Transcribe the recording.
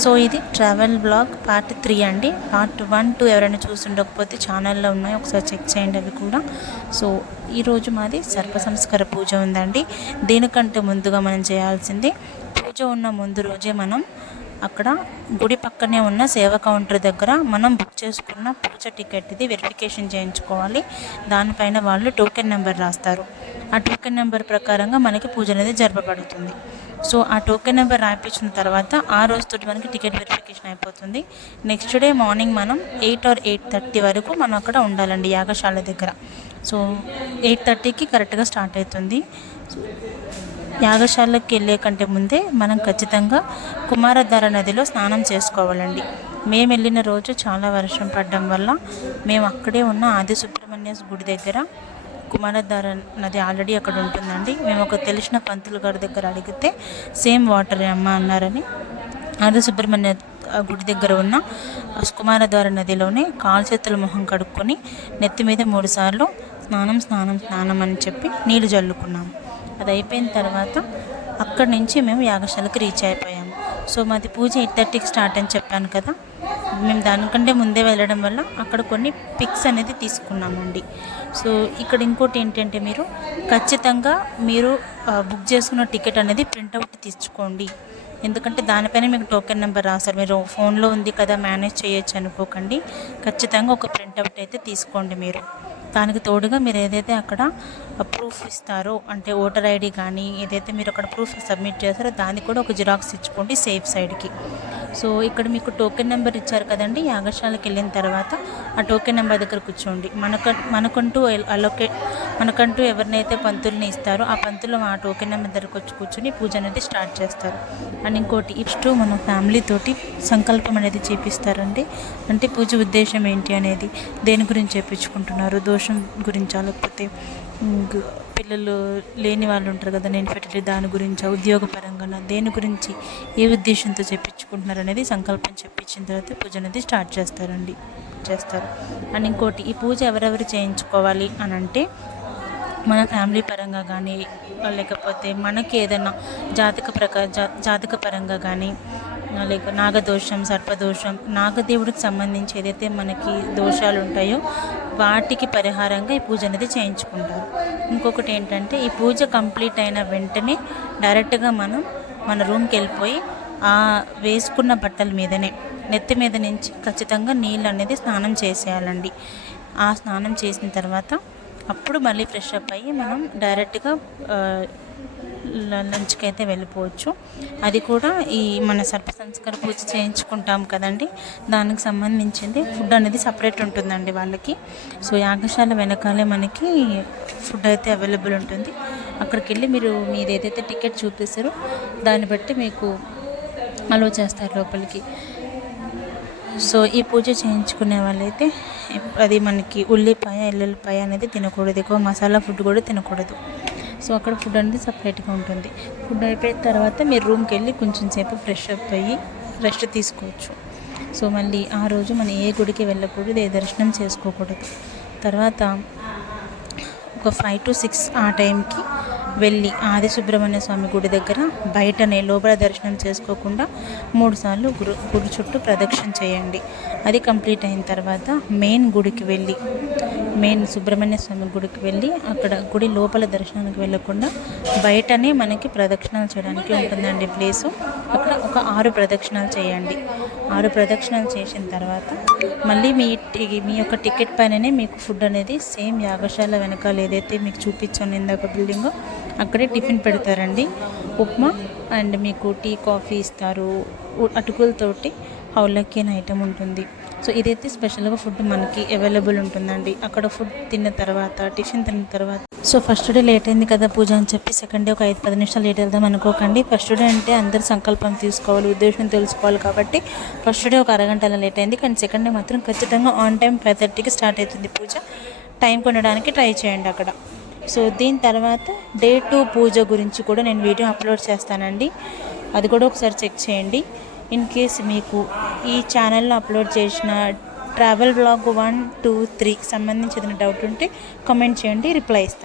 So ఇది travel blog part 3 అండి. Part 1, 2 ఎవరైనా చూస్తుండకపోతే ఛానల్లో ఉన్నాయి, ఒకసారి చెక్ చేయండి అవి కూడా. సో ఈరోజు మాది సర్ప సంస్కార పూజ ఉందండి. దీనికంటే ముందుగా మనం చేయాల్సింది, పూజ ఉన్న ముందు రోజే మనం అక్కడ గుడి పక్కనే ఉన్న సేవా కౌంటర్ దగ్గర మనం బుక్ చేసుకున్న పూజ టికెట్ ఇది వెరిఫికేషన్ చేయించుకోవాలి. దానిపైన వాళ్ళు టోకెన్ నెంబర్ రాస్తారు. ఆ టోకెన్ నెంబర్ ప్రకారంగా మనకి పూజ అనేది జరపబడుతుంది. సో ఆ టోకెన్ నెంబర్ రాయించిన తర్వాత ఆ రోజుతో మనకి టికెట్ వెరిఫికేషన్ అయిపోతుంది. నెక్స్ట్ డే మార్నింగ్ మనం 8 or 8:30 వరకు మనం అక్కడ ఉండాలండి యాగశాల దగ్గర. సో 8:30కి కరెక్ట్గా స్టార్ట్ అవుతుంది. యాగశాలకి వెళ్ళే కంటే ముందే మనం ఖచ్చితంగా కుమారధార నదిలో స్నానం చేసుకోవాలండి. మేము వెళ్ళిన రోజు చాలా వర్షం పడడం వల్ల మేము అక్కడే ఉన్న ఆది సుబ్రహ్మణ్య గుడి దగ్గర కుమారధార నది ఆల్రెడీ అక్కడ ఉంటుందండి. మేము ఒక తెలిసిన పంతులు గారి దగ్గర అడిగితే సేమ్ వాటర్ అమ్మ అన్నారని ఆది సుబ్రహ్మణ్య గుడి దగ్గర ఉన్న కుమారధార నదిలోనే కాలు చేతుల మొహం కడుక్కొని నెత్తి మీద 3 సార్లు స్నానం అని చెప్పి నీళ్లు జల్లుకున్నాము. అది అయిపోయిన తర్వాత అక్కడి నుంచి మేము యాగశాలకు రీచ్ అయిపోయాము. సో మాది పూజ 8:30కి స్టార్ట్ అని చెప్పాను కదా, మేము దానికంటే ముందే వెళ్ళడం వల్ల అక్కడ కొన్ని పిక్స్ అనేది తీసుకున్నామండి. సో ఇక్కడ ఇంకోటి ఏంటంటే, మీరు ఖచ్చితంగా బుక్ చేసుకున్న టికెట్ అనేది ప్రింట్అవుట్ తీసుకోండి. ఎందుకంటే దానిపైన మీకు టోకెన్ నెంబర్ రాస్తారు. మీరు ఫోన్లో ఉంది కదా మేనేజ్ చేయొచ్చు అనుకోకండి. ఖచ్చితంగా ఒక ప్రింట్అవుట్ అయితే తీసుకోండి మీరు. దానికి తోడుగా మీరు ఏదైతే అక్కడ ప్రూఫ్ ఇస్తారో, అంటే ఓటర్ ఐడి కానీ ఏదైతే మీరు అక్కడ ప్రూఫ్ సబ్మిట్ చేస్తారో దానికి కూడా ఒక జిరాక్స్ ఇచ్చుకోండి సేఫ్ సైడ్కి. సో ఇక్కడ మీకు టోకెన్ నెంబర్ ఇచ్చారు కదండి, యాగశాలకు వెళ్ళిన తర్వాత ఆ టోకెన్ నెంబర్ దగ్గర కూర్చోండి. మనకంటూ ఎవరినైతే పంతుల్ని ఇస్తారో ఆ పంతులు ఆ టోకెన్ నెంబర్ దగ్గరకు వచ్చి కూర్చొని పూజ అనేది స్టార్ట్ చేస్తారు. అండ్ ఇంకోటి, ఇష్టూ మన ఫ్యామిలీతోటి సంకల్పం అనేది చేపిస్తారండి. అంటే పూజ ఉద్దేశం ఏంటి అనేది, దేని గురించి చేయించుకుంటున్నారు, దోషం గురించా, లేకపోతే పిల్లలు లేని వాళ్ళు ఉంటారు కదా, నేను ఫెర్టిలిటీ దాని గురించి, ఉద్యోగపరంగా దేని గురించి ఏ ఉద్దేశంతో చెప్పించుకుంటున్నారు అనేది సంకల్పం చెప్పించిన తర్వాత పూజ అనేది స్టార్ట్ చేస్తారు. అండ్ ఇంకోటి, ఈ పూజ ఎవరెవరు చేయించుకోవాలి అని అంటే, మన ఫ్యామిలీ పరంగా కానీ, లేకపోతే మనకి ఏదైనా జాతక పరంగా కానీ, లేక నాగదోషం, సర్పదోషం, నాగదేవుడికి సంబంధించి ఏదైతే మనకి దోషాలు ఉంటాయో వాటికి పరిహారంగా ఈ పూజ అనేది చేయించుకుంటారు. ఇంకొకటి ఏంటంటే, ఈ పూజ కంప్లీట్ అయిన వెంటనే డైరెక్ట్గా మనం మన రూమ్కి వెళ్ళిపోయి ఆ వేసుకున్న బట్టల మీదనే నెత్తి మీద నుంచి ఖచ్చితంగా నీళ్ళు అనేది స్నానం చేసేయాలండి. ఆ స్నానం చేసిన తర్వాత అప్పుడు మళ్ళీ ఫ్రెష్ అప్ అయ్యి మనం డైరెక్ట్గా లంచ్కి అయితే వెళ్ళిపోవచ్చు. అది కూడా ఈ మన సర్ప సంస్కార పూజ చేయించుకుంటాం కదండి, దానికి సంబంధించింది ఫుడ్ అనేది సపరేట్ ఉంటుందండి వాళ్ళకి. సో యాగశాల వెనకాలే మనకి ఫుడ్ అయితే అవైలబుల్ ఉంటుంది. అక్కడికి వెళ్ళి మీరు ఏదైతే టికెట్ చూపిస్తారో దాన్ని బట్టి మీకు అలో చేస్తారు లోపలికి. సో ఈ పూజ చేయించుకునే వాళ్ళైతే అది మనకి ఉల్లిపాయ, ఎల్లుల్లిపాయ అనేది తినకూడదు, ఎక్కువ మసాలా ఫుడ్ కూడా తినకూడదు. సో అక్కడ ఫుడ్ అనేది సపరేట్గా ఉంటుంది. ఫుడ్ అయిపోయిన తర్వాత మీరు రూమ్కి వెళ్ళి కొంచెం సేపు ఫ్రెష్ అప్ అయ్యి రెస్ట్ తీసుకోవచ్చు. సో మళ్ళీ ఆ రోజు మనం ఏ గుడికి వెళ్ళకూడదు, ఏ దర్శనం చేసుకోకూడదు. తర్వాత ఒక 5 to 6 ఆ టైంకి వెళ్ళి ఆది సుబ్రహ్మణ్య స్వామి గుడి దగ్గర బయటనే, లోపల దర్శనం చేసుకోకుండా 3 సార్లు గుడి చుట్టూ ప్రదక్షిణ చేయండి. అది కంప్లీట్ అయిన తర్వాత మెయిన్ సుబ్రహ్మణ్య స్వామి గుడికి వెళ్ళి అక్కడ గుడి లోపల దర్శనానికి వెళ్ళకుండా బయటనే మనకి ప్రదక్షిణాలు చేయడానికి ఉంటుందండి ప్లేసు. అక్కడ ఒక 6 ప్రదక్షిణాలు చేయండి. 6 ప్రదక్షిణాలు చేసిన తర్వాత మళ్ళీ మీ యొక్క టికెట్ పైననే మీకు ఫుడ్ అనేది సేమ్ యాగశాల వెనకాల ఏదైతే మీకు చూపించాను ఇందాక బిల్డింగ్, అక్కడే టిఫిన్ పెడతారండి. ఉప్మా అండ్ మీకు టీ, కాఫీ ఇస్తారు. అటుకులతోటి హౌలక్కి అనే ఐటమ్ ఉంటుంది. సో ఇదైతే స్పెషల్గా ఫుడ్ మనకి అవైలబుల్ ఉంటుందండి. అక్కడ ఫుడ్ తిన్న తర్వాత, టిఫిన్ తిన్న తర్వాత, సో ఫస్ట్ డే లేట్ అయింది కదా పూజ అని చెప్పి సెకండ్ డే ఒక 5-10 నిమిషాలు లేట్ వెళ్దాం అనుకోకండి. ఫస్ట్ డే అంటే అందరు సంకల్పం తీసుకోవాలి, ఉద్దేశం తెలుసుకోవాలి కాబట్టి ఫస్ట్ డే ఒక అరగంట అలా లేట్ అయింది. కానీ సెకండ్ డే మాత్రం ఖచ్చితంగా ఆన్ టైం 5:30కి స్టార్ట్ అవుతుంది పూజ. టైం కొనడానికి ట్రై చేయండి అక్కడ. సో దీని తర్వాత డే 2 పూజ గురించి కూడా నేను వీడియో అప్లోడ్ చేస్తానండి, అది కూడా ఒకసారి చెక్ చేయండి. ఇన్ కేస్ మీకు ఈ ఛానల్లో అప్లోడ్ చేసిన ట్రావెల్ బ్లాగ్ 1, 2, 3 సంబంధించి ఏదైనా డౌట్ ఉంటే కామెంట్ చేయండి, రిప్లై ఇస్తాను.